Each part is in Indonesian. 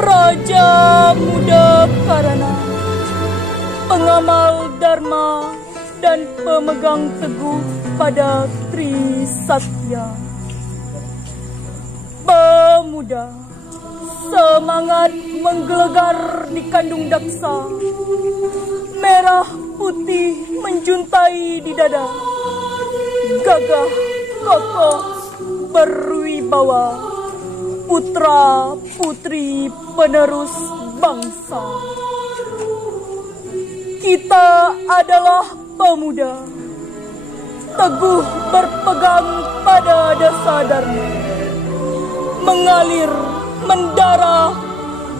Raja Muda Karana, pengamal dharma dan pemegang teguh pada Trisatya. Pemuda, semangat menggelegar di kandung daksa, merah putih menjuntai di dada, gagah kokoh berwibawa, putra putri penerus bangsa. Kita adalah pemuda, teguh berpegang pada dasar dharma, mengalir, mendarah,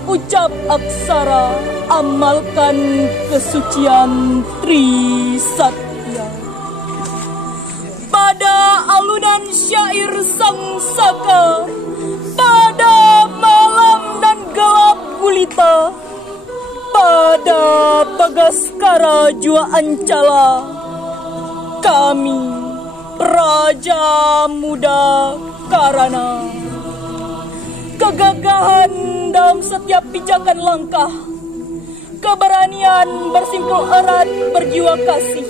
ucap aksara, amalkan kesucian Trisatya. Pada alunan syair sang saka, pada malam dan gelap gulita, pada bagaskara jua ancala, kami Raja Muda Karana. Kegagahan dalam setiap pijakan langkah, keberanian bersimpul erat berjiwa kasih,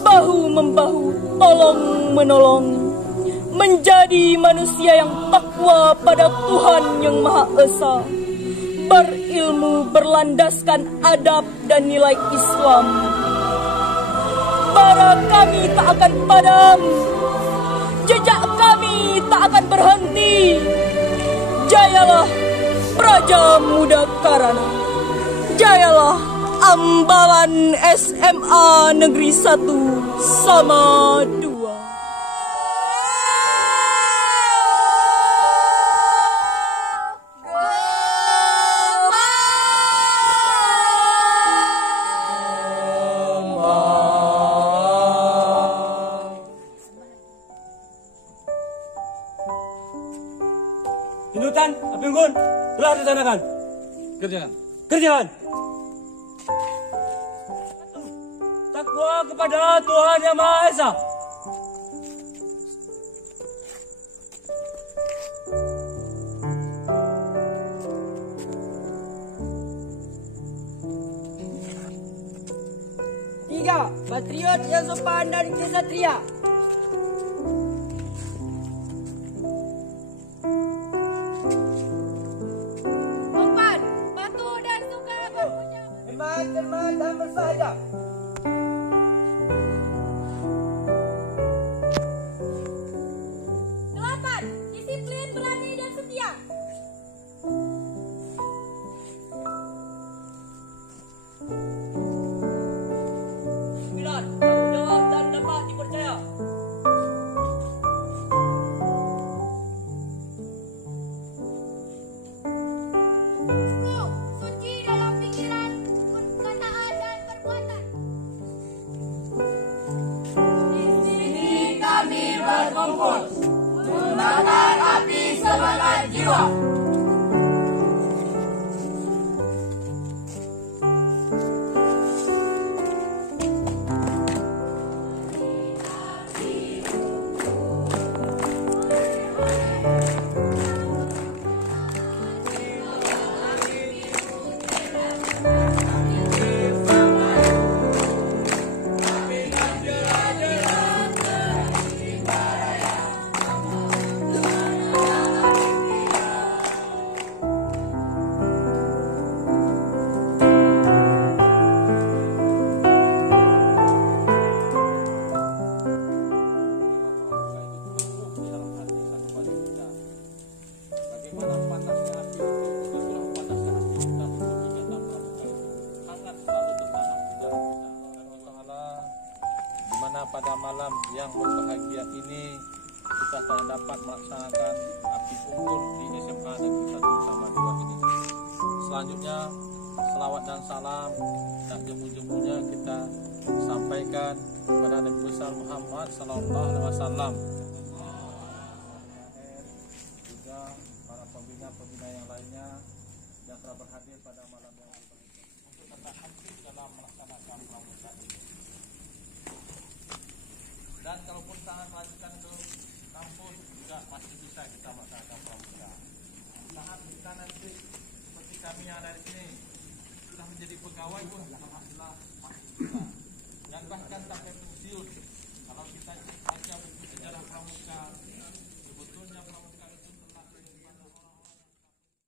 bahu membahu tolong menolong, menjadi manusia yang takwa pada Tuhan yang Maha Esa, berilmu berlandaskan adab dan nilai Islam. Bara kami tak akan padam, jejak kami tak akan berhenti. Jayalah Raja Muda Karana, jayalah Ambalan SMA Negeri 1 sama 2. Hindutan, api unggun, telah dilaksanakan. Kerjakan. Kerjakan. Takwa kepada Tuhan Yang Maha Esa. Tiga, patriot yang sopan dan kesatria. Cermat dan bersahaja. Delapan, disiplin, berani dan setia. Sembilan, tanggung jawab dan dapat dipercaya. Berkumpul Semangat api, semangat jiwa. Pada malam yang berbahagia ini kita telah dapat melaksanakan api unggun di SMA Negeri 1 Tama 2 ini. Selanjutnya selawat dan salam dan jemu-jemunya kita sampaikan kepada Nabi besar Muhammad sallallahu alaihi wasallam. Juga para pembina-pembina yang lainnya yang telah berhadir pada malam yang berbahagia untuk tetap aktif dalam melaksanakan pramuka ini. Dan kalaupun sangat melanjutkan ke kampus juga masih bisa kita melaksanakan pramuka. Saat kita nanti seperti kami yang ada di sini sudah menjadi pegawai pun alhamdulillah masih bisa. Dan bahkan sampai pensiun kalau kita baca buku sejarah pramuka sebetulnya pramuka